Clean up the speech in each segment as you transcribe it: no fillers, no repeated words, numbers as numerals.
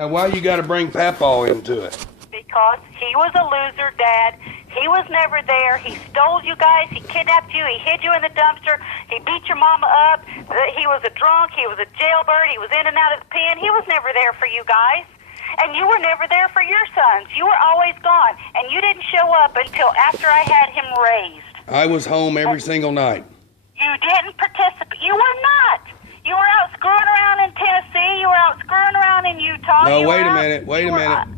Now, why you got to bring Papaw into it? Because he was a loser, Dad. He was never there. He stole you guys. He kidnapped you. He hid you in the dumpster. He beat your mama up. He was a drunk. He was a jailbird. He was in and out of the pen. He was never there for you guys. And you were never there for your sons. You were always gone. And you didn't show up until after I had him raised. I was home every single night. You didn't participate. You were not. You were out screwing around in Tennessee. You were out screwing around in Utah. No, wait a minute.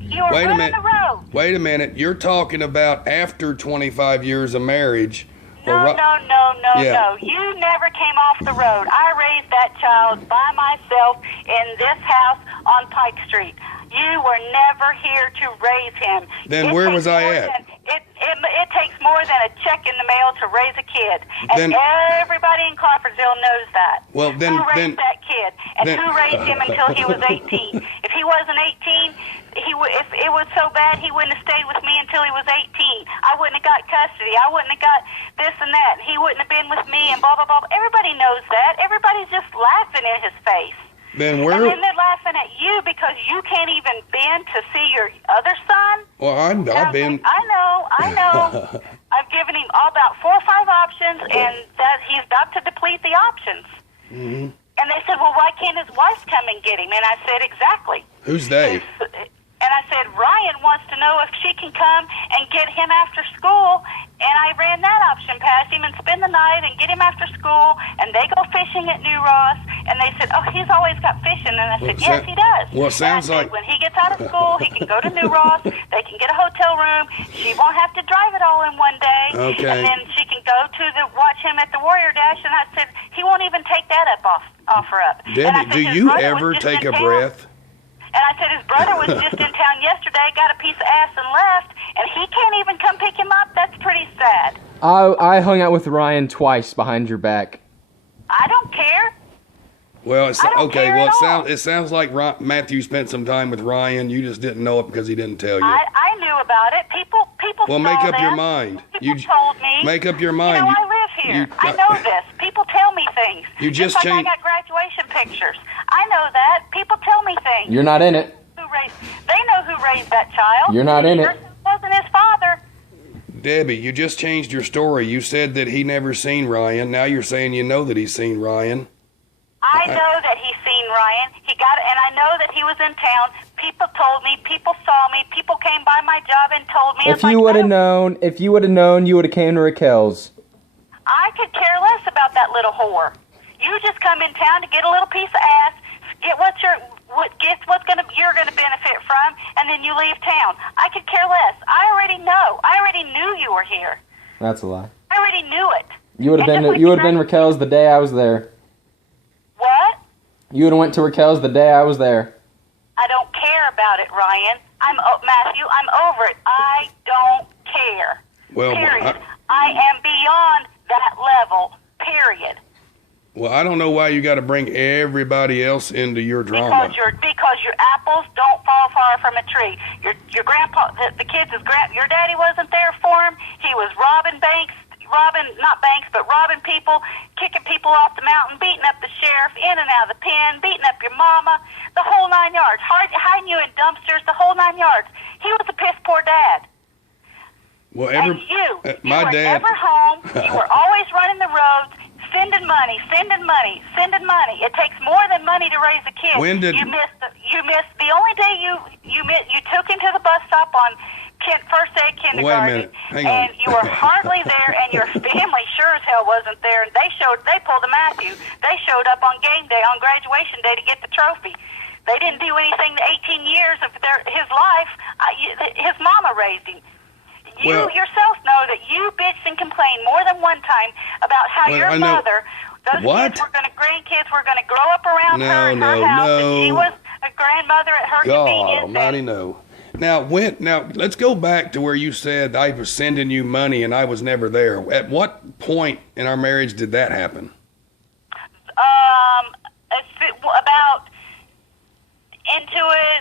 You were running the road. Wait a minute. You're talking about after 25 years of marriage. No. You never came off the road. I raised that child by myself in this house on Pike Street. You were never here to raise him. Then where was I at? It takes more than a check in the mail to raise a kid. And everybody in Crawfordsville knows that. Well, then, who raised that kid? And who raised him until he was 18? If he wasn't 18, if it was so bad, he wouldn't have stayed with me until he was 18. I wouldn't have got custody. I wouldn't have got this and that. He wouldn't have been with me and blah, blah, blah. Everybody knows that. Everybody's just laughing in his face. Then where? And then they're laughing at you because you can't even bend to see your other son. Well, I've been. I know. I've given him about 4 or 5 options, and that he's about to deplete the options. Mm-hmm. And they said, well, why can't his wife come and get him? And I said, exactly. Who's they? And I said, Ryan wants to know if she can come and get him after school. And I ran that option past him and spend the night and get him after school. And they go fishing at New Ross. And they said, oh, he's always got fishing. And I said, yes, he does. Well, it sounds like when he gets out of school, he can go to New Ross. They can get a hotel room. She won't have to drive it all in one day. Okay. And then she can go to watch him at the Warrior Dash. And I said, he won't even take that offer up. Debbie, do you ever take a breath? And I said, his brother was just in town yesterday, got a piece of ass and left, and he can't even come pick him up? That's pretty sad. I hung out with Ryan twice behind your back. I don't care. Well, it sounds like Matthew spent some time with Ryan. You just didn't know it because he didn't tell you. I knew about it. People well, saw make up them. your mind. People told me. Make up your mind. You know, I live here. I know this. People tell me things. You just like changed. I got graduation pictures. I know that. People tell me things. You're not in it. They know who raised that child. You're not in it. It wasn't his father. Debbie, you just changed your story. You said that he never seen Ryan. Now you're saying you know that he's seen Ryan. I know that he's seen Ryan. He got it, and I know that he was in town. People told me. People saw me. People came by my job and told me. If you would have known, you would have came to Raquel's. I could care less about that little whore. You just come in town to get a little piece of ass, get you're gonna benefit from, and then you leave town. I could care less. I already know. I already knew you were here. That's a lie. I already knew it. You would have been Raquel's the day I was there. What? You would have went to Raquel's the day I was there. I don't care about it, Ryan. Matthew, I'm over it. I don't care. Well, period. I am beyond that level. Period. Well, I don't know why you got to bring everybody else into your drama. Because your apples don't fall far from a tree. Your grandpa, the kids, your daddy wasn't there for him. He was robbing people, kicking people off the mountain, beating up the sheriff, in and out of the pen, beating up your mama, the whole 9 yards, hiding you in dumpsters, the whole 9 yards. He was a piss poor dad. Well, and you my were dad, never home. You were always running the roads, sending money. It takes more than money to raise a kid. You missed the only day you took him to the bus stop on first day of kindergarten. Wait a minute. Hang on. And you were hardly there, and your family sure as hell wasn't there. And they pulled a Matthew. They showed up on game day, on graduation day, to get the trophy. They didn't do anything the 18 years of his life. His mama raised him. You yourself know that you bitched and complained more than one time about how your mother, grandkids were going to grow up around her in her house, and she was a grandmother at her convenience. God almighty, no. Now, let's go back to where you said I was sending you money and I was never there. At what point in our marriage did that happen?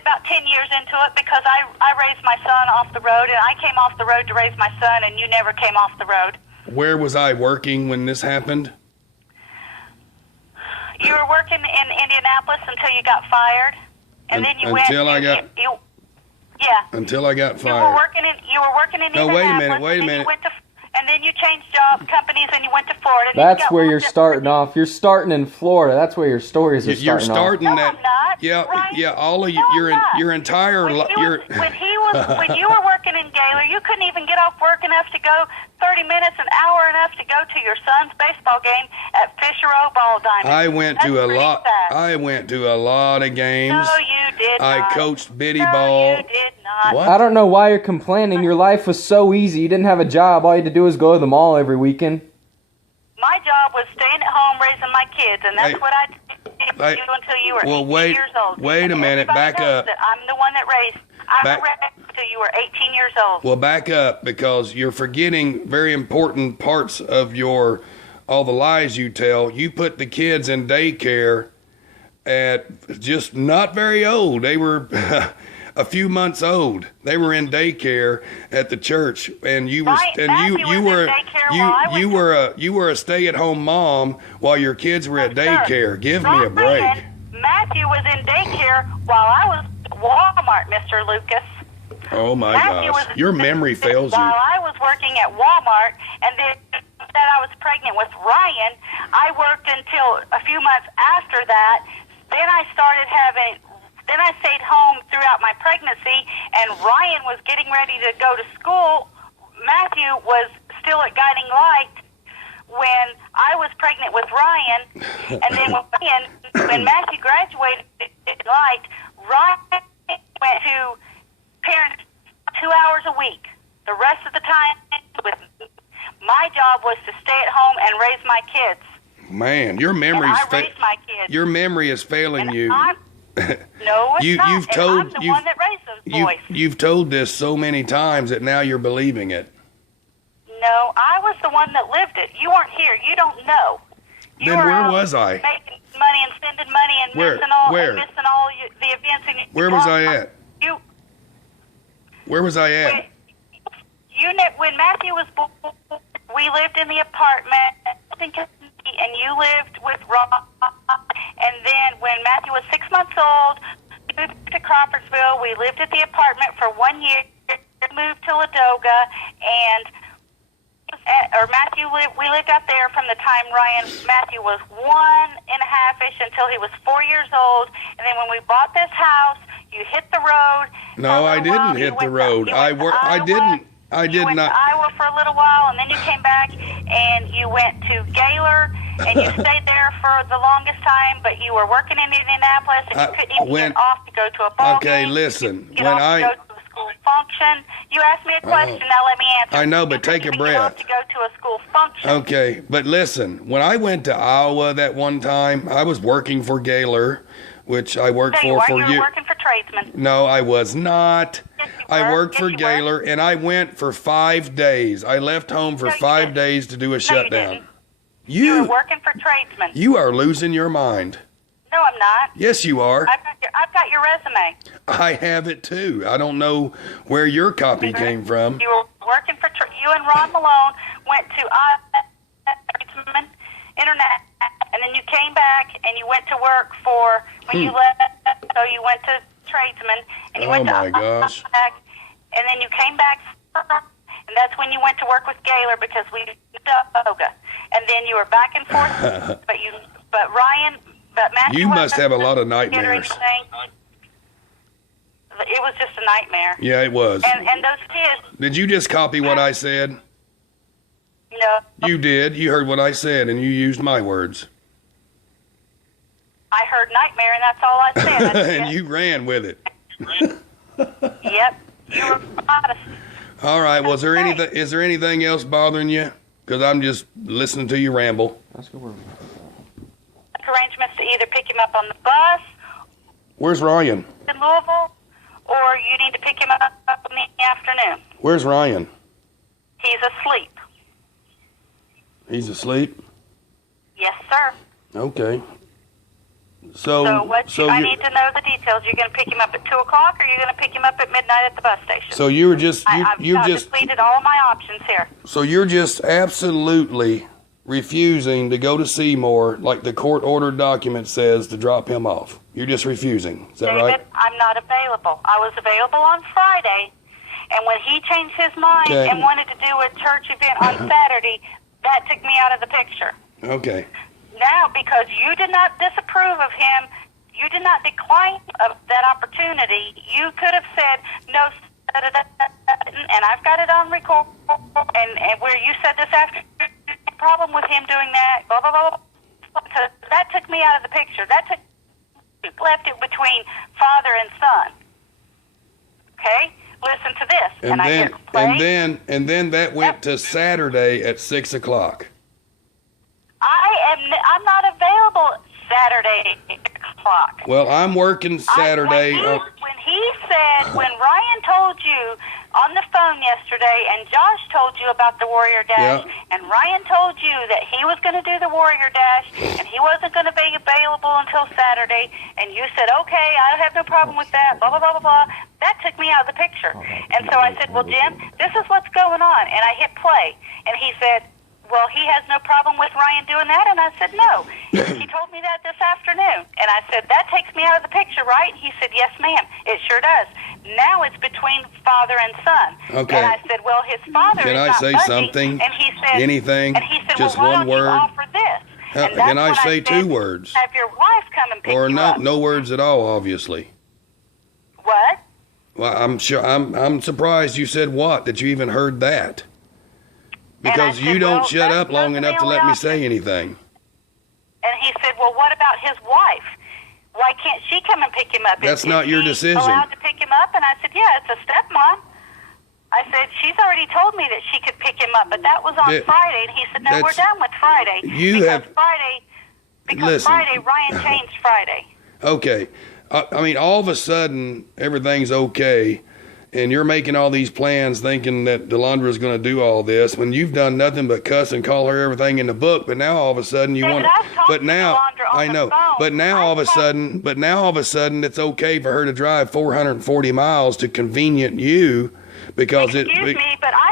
About 10 years into it, because I raised my son off the road, and I came off the road to raise my son, and you never came off the road. Where was I working when this happened? You were working in Indianapolis until you got fired, and then you until went. I got. Yeah. Until I got fired. You were working in No, Indianapolis. wait a minute. And then you changed companies and you went to Florida. That's where you're starting off. You're starting in Florida. That's where your stories are You're starting starting off. that. No, I'm not. Yeah, Ryan. yeah. All of you, No, your entire. When you were working in Gaylor, you couldn't even get off work enough to go 30 minutes, an hour enough to go to your son's baseball game at Fisher O Ball Diamond. I went to a lot. Sad. I went to a lot of games. No, you did not. I coached biddy no, ball. you did not. What? I don't know why you're complaining. Your life was so easy. You didn't have a job. All you had to do was go to the mall every weekend. My job was staying at home raising my kids, and that's what I did until you were 18 years old. Wait a minute, Everybody back knows up. that I'm the one that raised. I raised until you were 18 years old. Well, back up, because you're forgetting very important parts of all the lies you tell. You put the kids in daycare at just not very old. They were a few months old. They were in daycare at the church, and you were Right. you were a stay-at-home mom while your kids were at daycare. Give me a break. Matthew was in daycare while I was at Walmart, Mr. Lucas. Oh my Matthew gosh, was your memory fails you. While I was working at Walmart, and then that I was pregnant with Ryan, I worked until a few months after that. Then I stayed home throughout my pregnancy, and Ryan was getting ready to go to school. Matthew was still at Guiding Light when I was pregnant with Ryan, and then when Matthew graduated at Light, Ryan went to parents 2 hours a week. The rest of the time with me. My job was to stay at home and raise my kids. Man, your memory's raised my kids. Your memory is failing And you. No, it's not. You've told I'm the one that raised those boys. You've told this so many times that now you're believing it. No, I was the one that lived it. You weren't here. You don't know. You Then were where out was I? Making money and spending money and missing all the events. And Where was I at? You. Where was I at? When Matthew was born, we lived in the apartment in Kentucky, and you lived with Rob. And then when Matthew was 6 months old, we moved to Crawfordsville. We lived at the apartment for 1 year. Moved to Ladoga, and we lived out there from the time Matthew was 1.5-ish until he was 4 years old. And then when we bought this house, you hit the road. No, I didn't hit the road. I did You went not. to Iowa for a little while, and then you came back, and you went to Gaylor, and you stayed there for the longest time, but you were working in Indianapolis, and you couldn't even get off to go to a ball game. Okay, listen. Get off to go to a school function. You asked me a question, now let me answer. I know, but take a breath. Get off to go to a school function. Okay, but listen. When I went to Iowa that one time, I was working for Gaylor, which I worked for you years. were working for tradesmen. No, I was not. Yes, you I were. worked for Yes, you Gaylor, were. and I went for 5 days. I left home for No, you 5 didn't. days to do a No, you shutdown. didn't. You were working for tradesmen. You are losing your mind. No, I'm not. Yes, you are. I've got your resume. I have it too. I don't know where your copy came from. You were working for you and Ron Malone went to Tradesman Internet, and then you came back and you went to work for when you left. So you went to Tradesman, and you went to gosh. and then you came back, and that's when you went to work with Gaylor because we did yoga, and then you were back and forth. but Matthew. You must have a lot of nightmares. It was just a nightmare. Yeah, it was. And those kids. Did you just copy what I said? No. You did. You heard what I said, and you used my words. I heard nightmare, and that's all I said. And you ran with it. Yep. You were honest. All right. Was there anything? Is there anything else bothering you? Because I'm just listening to you ramble. Arrangements to either pick him up on the bus Where's Ryan? in Louisville, or you need to pick him up in the afternoon. Where's Ryan? He's asleep. He's asleep. Yes, sir. Okay. So I need to know the details. You're going to pick him up at 2 o'clock, or you're going to pick him up at midnight at the bus station. So you were just I've depleted all my options here. So you're just absolutely refusing to go to Seymour, like the court ordered document says, to drop him off. You're just refusing. Is that David, right? I'm not available. I was available on Friday, and when he changed his mind Okay. and wanted to do a church event on Saturday, that took me out of the picture. Okay. Now, because you did not disapprove of him, you did not decline of that opportunity, you could have said, no, and I've got it on record, and where you said this after, problem with him doing that, blah, blah, blah, blah. So that took me out of the picture. Left it between father and son. Okay? Listen to this. And I then hit play. and then that went to Saturday at 6 o'clock. I'm not available Saturday at 6 o'clock. Well, I'm working Saturday. When Ryan told you on the phone yesterday, and Josh told you about the Warrior Dash, and Ryan told you that he was going to do the Warrior Dash, and he wasn't going to be available until Saturday, and you said, okay, I have no problem with that, blah, blah, blah, blah, blah. That took me out of the picture. And so I said, well, Jim, this is what's going on. And I hit play. And he said, well, he has no problem with Ryan doing that. And I said, no. He told me that this afternoon. And I said, that takes me out of the picture, right? He said, yes, ma'am. It sure does. Now it's between father and son. Okay. And I said, well, his father Can is I not say budging. something? And he said, Anything? And he said, Just well, why one don't you word? offer this? And Can that's I when say said, two words? Have your wife come and pick Or you not? up. No words at all, obviously. What? Well, I'm surprised you said what, that you even heard that. Because said, you don't well, shut up those long are the enough to only let me options. say anything. And he said, well, what about his wife? Why can't she come and pick him up? That's Is not your she decision. allowed to pick him up? And I said, yeah, it's a stepmom. I said, she's already told me that she could pick him up, but that was on Friday. And he said, no, we're done with Friday. Because Friday, Ryan changed Friday. Okay. I mean, all of a sudden, everything's okay, and you're making all these plans thinking that Delandra's going to do all this when you've done nothing but cuss and call her everything in the book. But now all of a sudden you want to. But now I know. But now all of a sudden, it's okay for her to drive 440 miles to convenient you. Because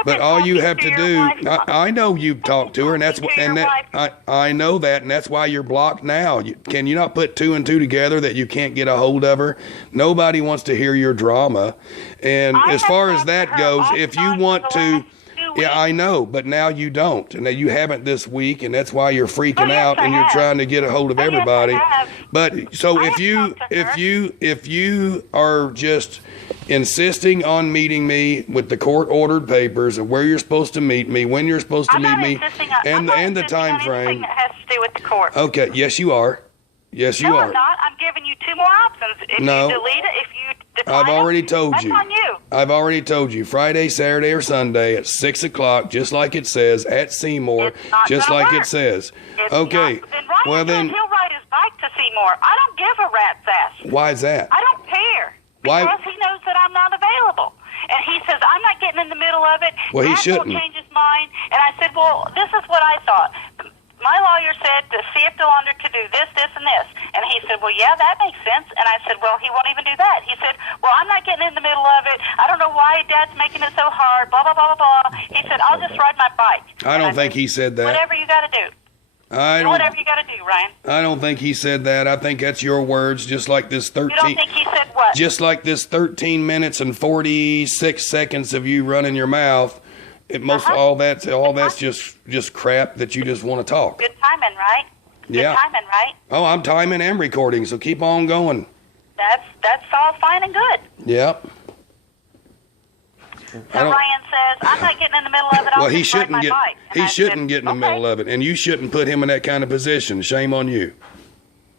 but all you have to do, I know you've talked to her, and I know that, and that's why you're blocked now. Can you not put two and two together that you can't get a hold of her? Nobody wants to hear your drama, and as far as that goes, if you want to, yeah, I know, but now you don't, and you haven't this week, and that's why you're freaking out, and you're trying to get a hold of everybody. But so if you are just insisting on meeting me with the court-ordered papers of where you're supposed to meet me, when you're supposed to meet me, and the time frame. That has to do with the court. Okay, yes, you are. Yes, you are. No, I'm not. I'm giving you two more options. If you delete it, if you decline I've already told that's you. on you. I've already told you. Friday, Saturday, or Sunday at 6 o'clock, just like it says at Seymour, just like it says. Okay. Well, then he'll ride his bike to Seymour. I don't give a rat's ass. Why is that? I don't care. Why? Because he knows that I'm not available. And he says, I'm not getting in the middle of it. Well, he Dad shouldn't. won't change his mind. And I said, well, this is what I thought. My lawyer said to see if Delandra could do this, this, and this. And he said, well, yeah, that makes sense. And I said, well, he won't even do that. He said, well, I'm not getting in the middle of it. I don't know why Dad's making it so hard, blah, blah, blah, blah, blah. He said, I'll just ride my bike. I don't think he said that. Whatever you got to do. Whatever you got to do, Ryan. I don't think he said that. I think that's your words, just like this 13. You don't think he said what? Just like this 13 minutes and 46 seconds of you running your mouth. All that's just crap that you just want to talk. Good timing, right? Good timing, right? Oh, I'm timing and recording, so keep on going. That's all fine and good. Yep. So Ryan says, I'm not getting in the middle of it. Well, he shouldn't get in the middle of it, and you shouldn't put him in that kind of position. Shame on you.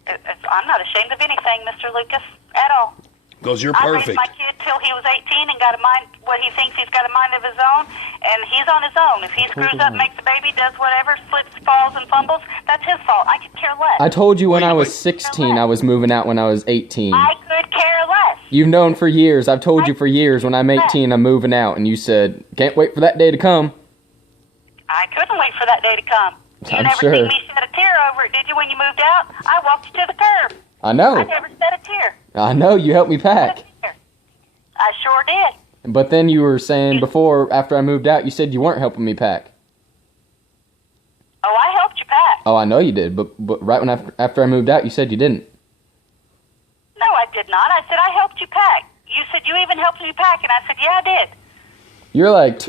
I'm not ashamed of anything, Mr. Lucas, at all. Because you're I perfect. raised my kid till he was 18 and got a mind, what he thinks he's got a mind of his own, and he's on his own. If he screws up, makes a baby, does whatever, slips, falls, and fumbles, that's his fault. I could care less. I told you when I was 16 I was moving out when I was 18. I could care less. You've known for years. I've told you for years when I'm 18 I'm moving out, and you said, can't wait for that day to come. I couldn't wait for that day to come. You I'm never sure. seen me shed a tear over it, did you, when you moved out? I walked you to the curb. I know. I never shed a tear. I know. You helped me pack. I sure did. But then you were saying before, after I moved out, you said you weren't helping me pack. Oh, I helped you pack. Oh, I know you did, but right after I moved out, you said you didn't. No, I did not. I said, I helped you pack. You said, you even helped me pack. And I said, yeah, I did. You're like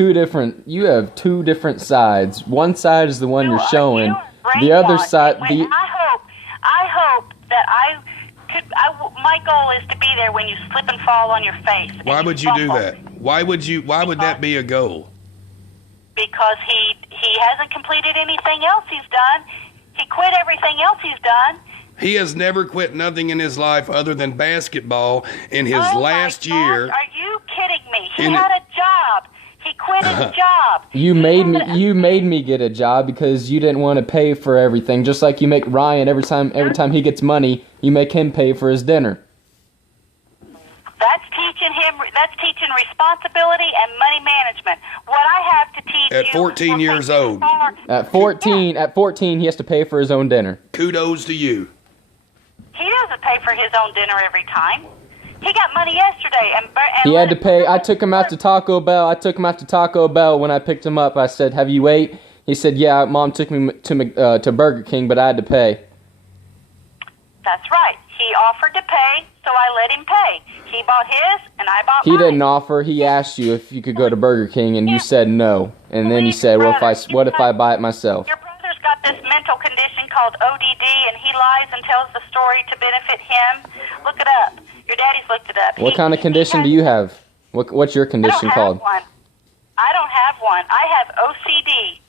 you have two different sides. One side is the one you're showing. The other side, I hope that my goal is to be there when you slip and fall on your face. Why would you do that? Why would that be a goal? Because he hasn't completed anything else he's done. He quit everything else he's done. He has never quit nothing in his life other than basketball in his last year. Are you kidding me? He had a job. He quit his job. You made me get a job because you didn't want to pay for everything. Just like you make Ryan every time he gets money, you make him pay for his dinner. That's teaching responsibility and money management. What I have to teach at 14 years old. At 14 he has to pay for his own dinner. Kudos to you. He doesn't pay for his own dinner every time. He got money yesterday, and he had to pay. I took him out to Taco Bell. When I picked him up, I said, "Have you ate?" He said, "Yeah, Mom took me to Burger King, but I had to pay." That's right. He offered to pay, so I let him pay. He bought his, and I bought mine. He didn't offer. He asked you if you could go to Burger King, and you said no. And then you said, "What if I buy it myself?" Your brother's got this mental condition called ODD, and he lies and tells the story to benefit him. Look it up. Your daddy's looked it up. What kind of condition do you have? What's your condition called? I don't have one. I have OCD.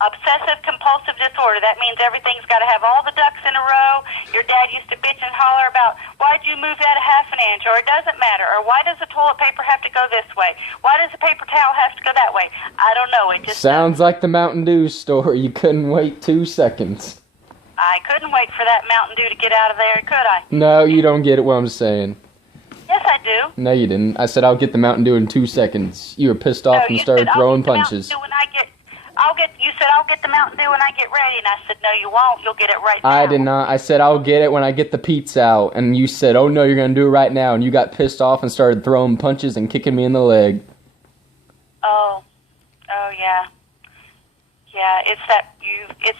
Obsessive compulsive disorder. That means everything's got to have all the ducks in a row. Your dad used to bitch and holler about, why'd you move that a half an inch? Or it doesn't matter. Or why does the toilet paper have to go this way? Why does the paper towel have to go that way? I don't know. It just sounds like the Mountain Dew story. You couldn't wait 2 seconds. I couldn't wait for that Mountain Dew to get out of there, could I? No, you don't get it what I'm saying. Yes, I do. No, you didn't. I said I'll get the Mountain Dew in 2 seconds. You were pissed off and started throwing punches. You said I'll get the Mountain Dew when I get ready, and I said, no, you won't. You'll get it right now. I did not. I said I'll get it when I get the pizza out, and you said, oh no, you're going to do it right now, and you got pissed off and started throwing punches and kicking me in the leg. Oh yeah. Yeah, it's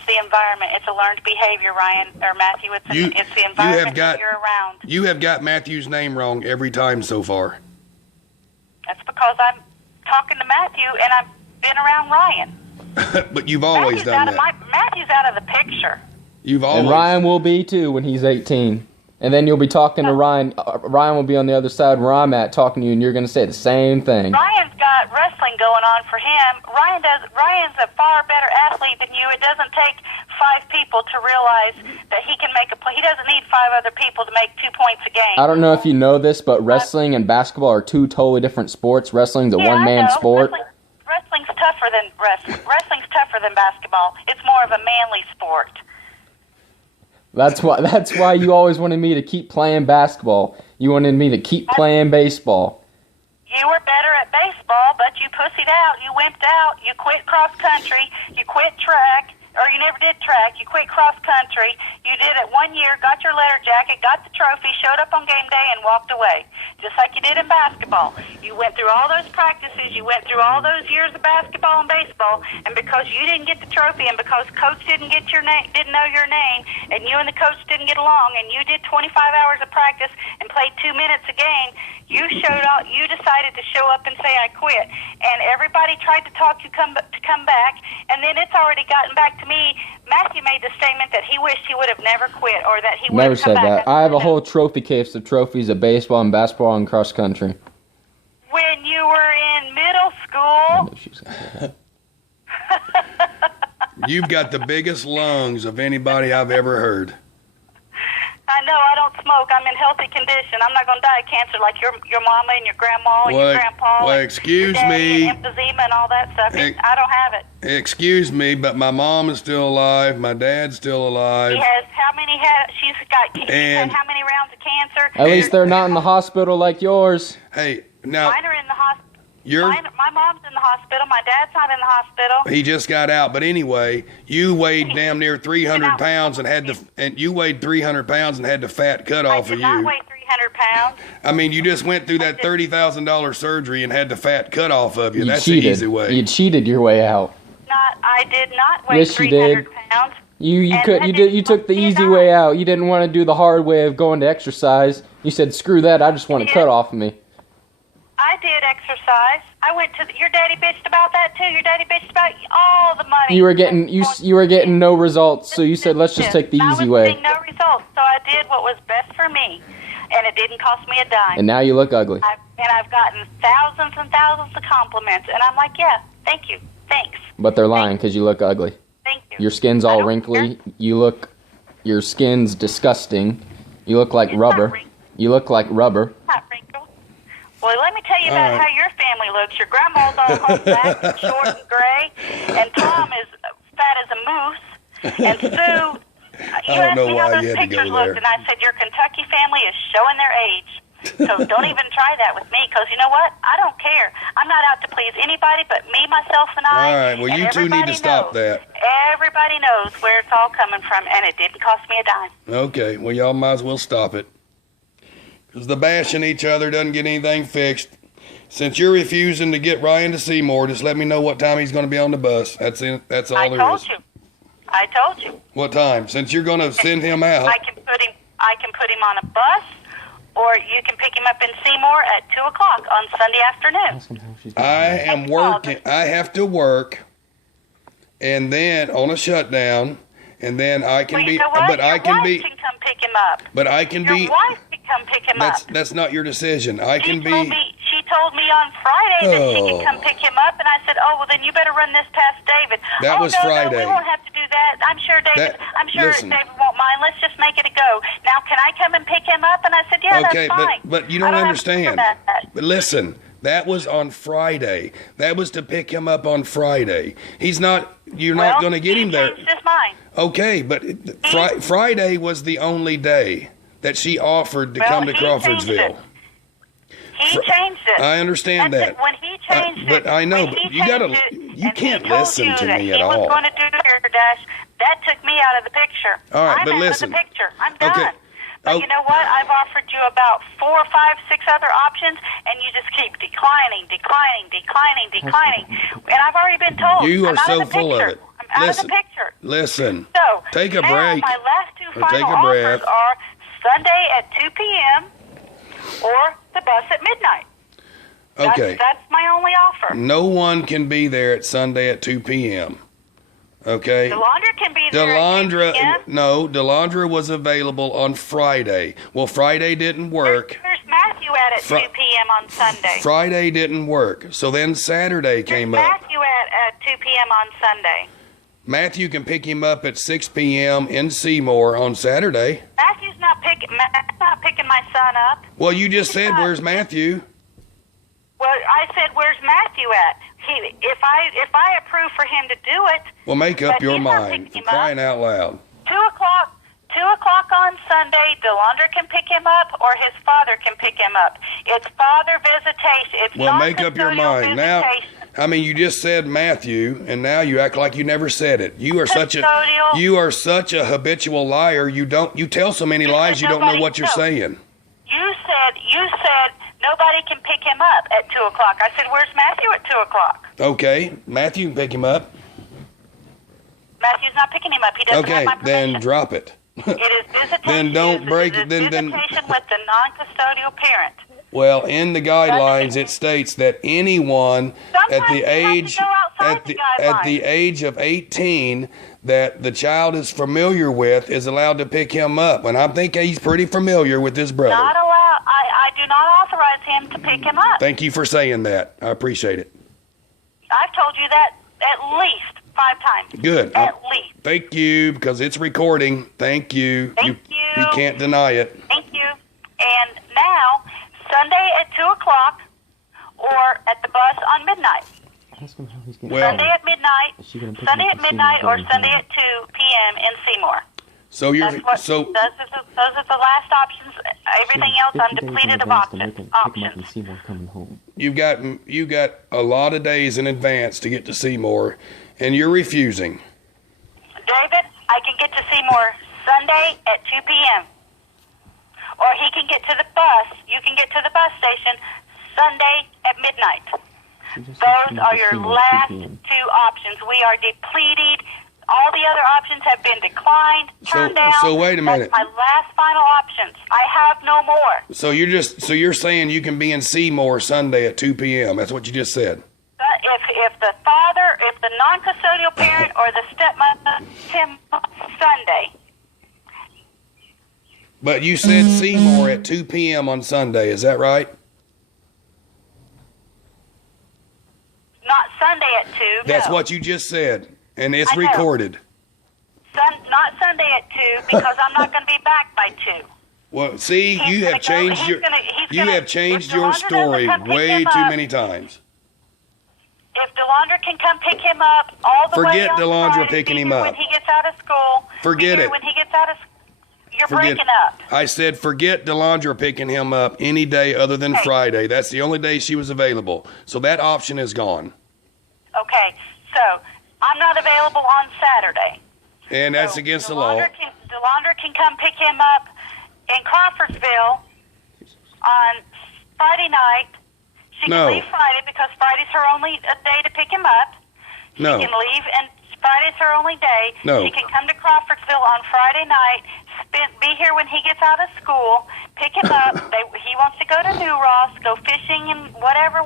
the environment. It's a learned behavior, Ryan, or Matthew. It's the environment that you're around. You have got Matthew's name wrong every time so far. That's because I'm talking to Matthew, and I've been around Ryan. But you've always done that. Matthew's out of the picture. And Ryan will be too when he's 18. And then you'll be talking to Ryan. Ryan will be on the other side where I'm at talking to you, and you're going to say the same thing. Ryan's got wrestling going on for him. Ryan's a far better athlete than you. It doesn't take 5 people to realize that he can make a play. He doesn't need 5 other people to make 2 points a game. I don't know if you know this, but wrestling and basketball are 2 totally different sports. Wrestling's a one-man sport. Wrestling's tougher than basketball. It's more of a manly sport. That's why you always wanted me to keep playing basketball. You wanted me to keep playing baseball. You were better at baseball, but you pussied out. You wimped out. You quit cross country. You quit track. Or you never did track. You quit cross country. You did it 1 year, got your letter jacket, got the trophy, showed up on game day, and walked away. Just like you did in basketball. You went through all those practices. You went through all those years of basketball and baseball, and because you didn't get the trophy, and because coach didn't know your name, and you and the coach didn't get along, and you did 25 hours of practice and played 2 minutes a game, you decided to show up and say, I quit. And everybody tried to talk you to come back, and then it's already gotten back to me. Matthew made the statement that he wished he would have never quit, or that he would have come back. Never said that. I have a whole trophy case of trophies of baseball and basketball and cross country. When you were in middle school... You've got the biggest lungs of anybody I've ever heard. I know, I don't smoke. I'm in healthy condition. I'm not going to die of cancer like your mama and your grandma and your grandpa. Well, excuse me. And emphysema and all that stuff. I don't have it. Excuse me, but my mom is still alive. My dad's still alive. She's had how many rounds of cancer? At least they're not in the hospital like yours. Hey, now... Mine are in the hospital. My mom's in the hospital. My dad's not in the hospital. He just got out. But anyway, you weighed damn near 300 pounds and you weighed 300 pounds and had the fat cut off of you. I did not weigh 300 pounds. I mean, you just went through that $30,000 surgery and had the fat cut off of you. That's cheated. The easy way. You cheated your way out. I did not weigh 300 pounds. You took the easy way out. You didn't want to do the hard way of going to exercise. You said, "Screw that! I just want to cut off of me." I did exercise. I went to your daddy bitched about that too. Your daddy bitched about all the money. You were getting no results, so you said, "Let's just take the easy way." I was getting no results, so I did what was best for me, and it didn't cost me a dime. And now you look ugly. I've gotten thousands and thousands of compliments, and I'm like, yeah, thank you, thanks. But they're lying because you look ugly. Thank you. Your skin's all wrinkly. Your skin's disgusting. You look like rubber. You look like rubber. Not wrinkled. Well, let me tell you about how your family looks. Your grandma's all humpbacked and short and gray, and Tom is fat as a moose, and Sue. You asked me how those pictures looked, and I said your Kentucky family is showing their age. So don't even try that with me, because you know what? I don't care. I'm not out to please anybody but me, myself, and I. All right, well, you two need to stop that. Everybody knows where it's all coming from, and it didn't cost me a dime. Okay, well, y'all might as well stop it. Because the bashing each other doesn't get anything fixed. Since you're refusing to get Ryan to Seymour, just let me know what time he's going to be on the bus. That's it. That's all there is. I told you. What time? Since you're going to send him out. I can put him on a bus, or you can pick him up in Seymour at 2 o'clock on Sunday afternoon. I am working. I have to work, and then on a shutdown, and then I can be. But I can be. Can come pick him up. But I can be. Your wife can come pick him up. That's not your decision. I can be. She told me on Friday that she could come pick him up, and I said, "Oh, well, then you better run this past David." That was Friday. No, we won't have to do that. I'm sure David. David won't mind. Let's just make it a go. Now, can I come and pick him up? And I said, "Yeah, that's fine." But you don't understand. But listen, that was on Friday. That was to pick him up on Friday. He's not. You're not going to get him there. He changed his mind. Okay, but Friday was the only day that she offered to come to Crawfordsville. He changed it. I understand that. When he changed it. But I know, but you can't listen to me at all. He was going to do DoorDash. That took me out of the picture. All right, but listen. I'm out of the picture. I'm done. Okay. But you know what? I've offered you about 4, 5, 6 other options, and you just keep declining. And I've already been told. You are so full of it. I'm out of the picture. Listen. So take a break. My last 2 final offers are Sunday at 2 p.m. or the bus at midnight. Okay. That's my only offer. No one can be there at Sunday at 2 p.m. Okay? Delandra can be there at 2 p.m. No, Delandra was available on Friday. Well, Friday didn't work. Where's Matthew at 2 p.m. on Sunday? Friday didn't work. So then Saturday came up. Matthew at 2 p.m. on Sunday? Matthew can pick him up at 6 p.m. in Seymour on Saturday. Matthew's not picking my son up. Well, you just said, where's Matthew? Well, I said, where's Matthew at? If I approve for him to do it. Well, make up your mind. For crying out loud. 2 o'clock. 2 o'clock on Sunday, Delandra can pick him up, or his father can pick him up. It's father visitation. It's well, make up your mind now. I mean, you just said Matthew, and now you act like you never said it. You are such a habitual liar. You tell so many lies. You don't know what you're saying. You said nobody can pick him up at 2 o'clock. I said, where's Matthew at 2 o'clock? Okay, Matthew can pick him up. Matthew's not picking him up. He doesn't have my permission. Then drop it. It is visitation. Then don't break it. Visitation with the non-custodial parent. Well, in the guidelines, it states that anyone at the age of 18 that the child is familiar with is allowed to pick him up, and I think he's pretty familiar with his brother. Not allowed. I do not authorize him to pick him up. Thank you for saying that. I appreciate it. I've told you that at least 5 times. Good. At least. Thank you, because it's recording. Thank you. Thank you. You can't deny it. Thank you. And now, Sunday at 2 o'clock or at the bus on midnight. Sunday at midnight or Sunday at 2 p.m. in Seymour. So those are the last options. Everything else I'm depleted of options. You got a lot of days in advance to get to Seymour, and you're refusing. David, I can get to Seymour Sunday at 2 p.m. Or he can get to the bus. You can get to the bus station Sunday at midnight. Those are your last 2 options. We are depleted All the other options have been declined, turned down. So wait a minute. That's my last final options. I have no more. So you're saying you can be in Seymour Sunday at 2 p.m. That's what you just said. If the father, if the non-custodial parent or the stepmother, him Sunday. But you said Seymour at 2 p.m. on Sunday. Is that right? Not Sunday at 2. That's no. what you just said, and it's I know. recorded. Not Sunday at 2 because I'm not going to be back by 2. Well, see, you have changed your story way too many times. If DeLandra can come pick him up all the way Forget on DeLandra Friday, picking be him here up. when he gets out of school. Forget it. When he gets out of you're Forget- breaking up. I said forget DeLandra picking him up any day other than Okay. Friday. That's the only day she was available. So that option is gone. Okay, so I'm not available on Saturday. And that's So against the law. DeLandra can come pick him up in Crawfordsville on Friday night. She can No. leave Friday because Friday's her only day to pick him up. She No. can leave, and Friday's her only day. No. She can come to Crawfordsville on Friday night, be here when he gets out of school, pick him up. He wants to go to New Ross, go fishing and whatever.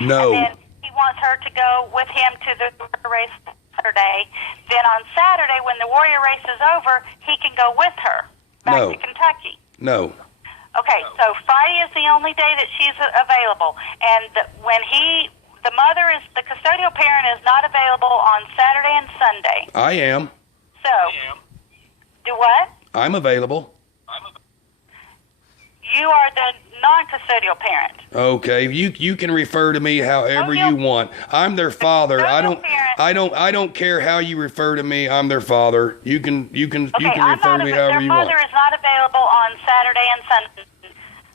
No. And then he wants her to go with him to the race Saturday. Then on Saturday, when the Warrior race is over, he can go with her back No. to Kentucky. No. Okay, so Friday is the only day that she's available, and the mother is the custodial parent is not available on Saturday and Sunday. I am. So, do what? I'm available. You are the non-custodial parent. Okay, you can refer to me however Oh, you want. I'm their father. I don't parent. I don't care how you refer to me. I'm their father. You can Okay, refer I'm to not. me however Their you mother want. is not available on Saturday and Sunday.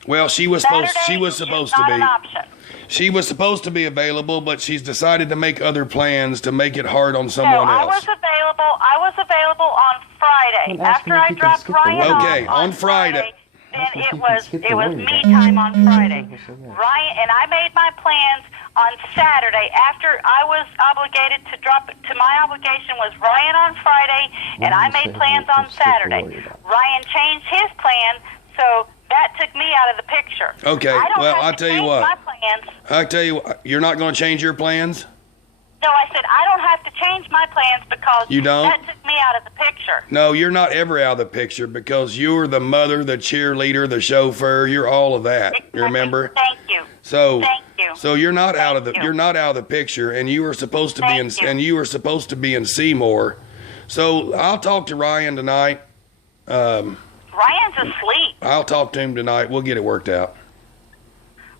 Well, she was Saturday supposed is to not be. an option. She was supposed to be available, but she's decided to make other plans to make it hard on No, someone I else. was available on Friday I'm asking after if I you can dropped skip the Ryan word. off Okay, on Friday. Then Asking if it you can was skip the it was word. me time on Friday. Yeah. Ryan and I made my plans on Saturday after I was obligated to drop it. To my obligation was Ryan on Friday, and I made plans on Saturday. Ryan changed his plan, so that took me out of the picture. Okay, I don't well, have I'll to tell you change what. My plans. I tell you what, you're not going to change your plans? No, I said I don't have to change my plans because You don't? that took me out of the picture. No, you're not ever out of the picture because you're the mother, the cheerleader, the chauffeur. You're all of that. Exactly. You remember? Thank you. So, Thank you. so you're not out of the Thank you. you're not out of the picture, and you were supposed to be in Thank you. and you were supposed to be in Seymour. So I'll talk to Ryan tonight. Ryan's asleep. I'll talk to him tonight. We'll get it worked out.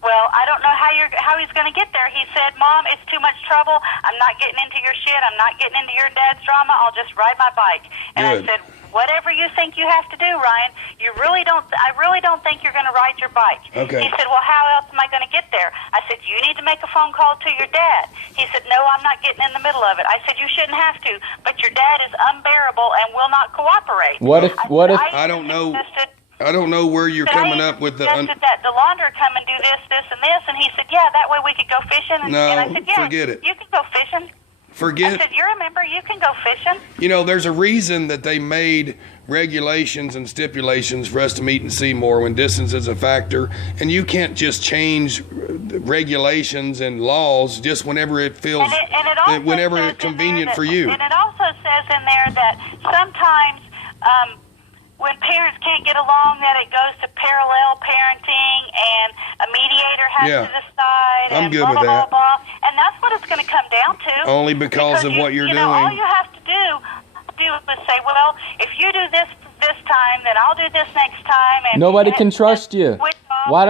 Well, I don't know how he's going to get there. He said, "Mom, it's too much trouble. I'm not getting into your shit. I'm not getting into your dad's drama. I'll just ride my bike." And Good. I said, "Whatever you think you have to do, Ryan. I really don't think you're going to ride your bike." Okay. He said, "Well, how else am I going to get there?" I said, "You need to make a phone call to your dad." He said, "No, I'm not getting in the middle of it." I said, "You shouldn't have to, but your dad is unbearable and will not cooperate." What if- what if- I don't know. I don't know where you're coming up with the. suggested that DeLandra come and do this, and this, and he said, "Yeah, that way we could go fishing." And, No, and I said, "Yeah, forget it. You can go fishing." I Forget. said, "You're a member. You can go fishing." You know, there's a reason that they made regulations and stipulations for us to meet in Seymour when distance is a factor, and you can't just change regulations and laws just whenever it feels, And it also whenever says it's in convenient there for you. And it also says in there that sometimes when parents can't get along, that it goes to parallel parenting, and a mediator has Yeah. to decide. I'm and good blah, with blah, that. Blah, blah. And that's what it's going to come down to. Only because of what you're you know, all doing. you have to do is say, "Well, if you do this time, then I'll do this next time." And Nobody and can it's trust you. switch off. Why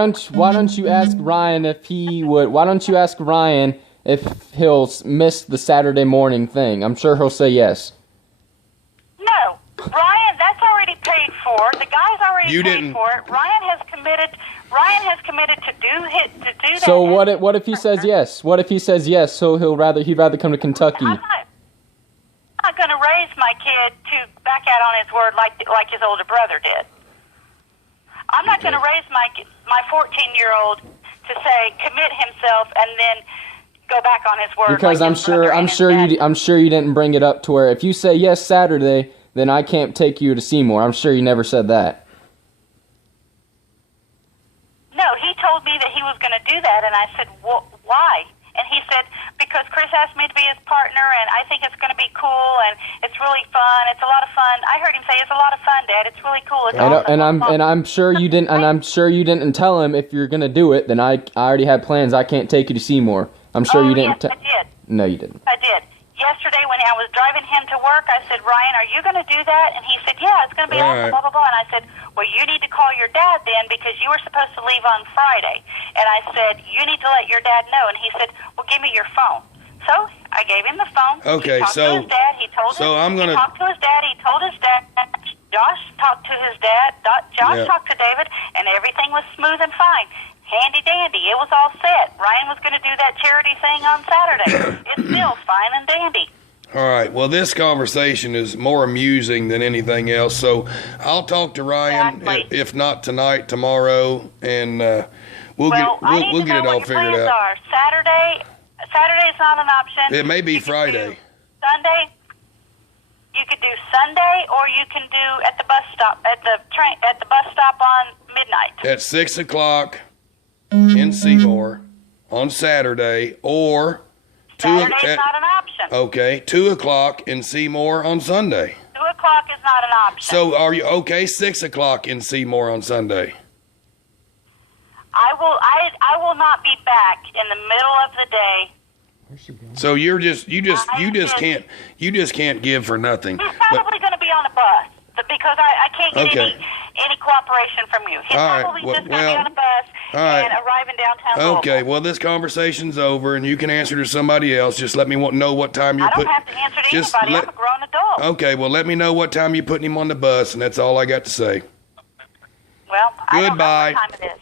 don't you ask Ryan if he would? Why don't you ask Ryan if he'll miss the Saturday morning thing? I'm sure he'll say yes. No, Ryan, that's already paid for. The guy's already You paid didn't- for it. Ryan has committed to do that. So what if he says yes? What if he says yes? So he'd rather come to Kentucky. I'm not going to raise my kid to back out on his word like his older brother did. I'm not going to raise my 14-year-old to say commit himself and then go back on his word. Because like I'm sure you didn't bring it up to where if you say yes Saturday, then I can't take you to Seymour. I'm sure you never said that. No, he told me that he was going to do that, and I said, why? And he said, because Chris asked me to be his partner, and I think it's going to be cool, and it's really fun. It's a lot of fun. I heard him say it's a lot of fun, Dad. It's really cool. It's awesome. And I'm sure you didn't. And I'm sure you didn't tell him if you're going to do it. Then I already had plans. I can't take you to Seymour. I'm sure you didn't. Yes, I did. No, you didn't. I did. Yesterday when I was driving him to work, I said, Ryan, are you going to do that? And he said, yeah, it's going to be awesome, blah, blah, blah. And I said, well, you need to call your dad then because you were supposed to leave on Friday. And I said, you need to let your dad know. And he said, well, give me your phone. So I gave him the phone. Okay, he talked to his dad. He told so I'm gonna he talked to his dad. He told his dad. Josh talked to his dad. Josh talked to David, and everything was smooth and fine. Handy dandy. It was all set. Ryan was going to do that charity thing on Saturday. It's still fine and dandy. All right. Well, this conversation is more amusing than anything else. So I'll talk to Ryan, if not tonight, tomorrow, and we'll get it all figured out. Saturday is not an option. It may be Friday. Sunday. You could do Sunday, or you can do at the bus stop at the bus stop on midnight. At 6 o'clock in Seymour on Saturday, or Saturday's not an option. Okay, 2 o'clock in Seymour on Sunday. 2 o'clock is not an option. So are you okay? 6 o'clock in Seymour on Sunday. I will not be back in the middle of the day. So you just can't give for nothing. He's probably going to be on a bus because I can't get any cooperation from you. He's probably just going to be on a bus and arrive in downtown Okay, Louisville. well, this conversation's over, and you can answer to somebody else. Just let me know what time you're putting... I don't have to answer to anybody. I'm a grown adult. Okay, well, let me know what time you're putting him on the bus, and that's all I got to say. Well, I don't know Goodbye. what time it is.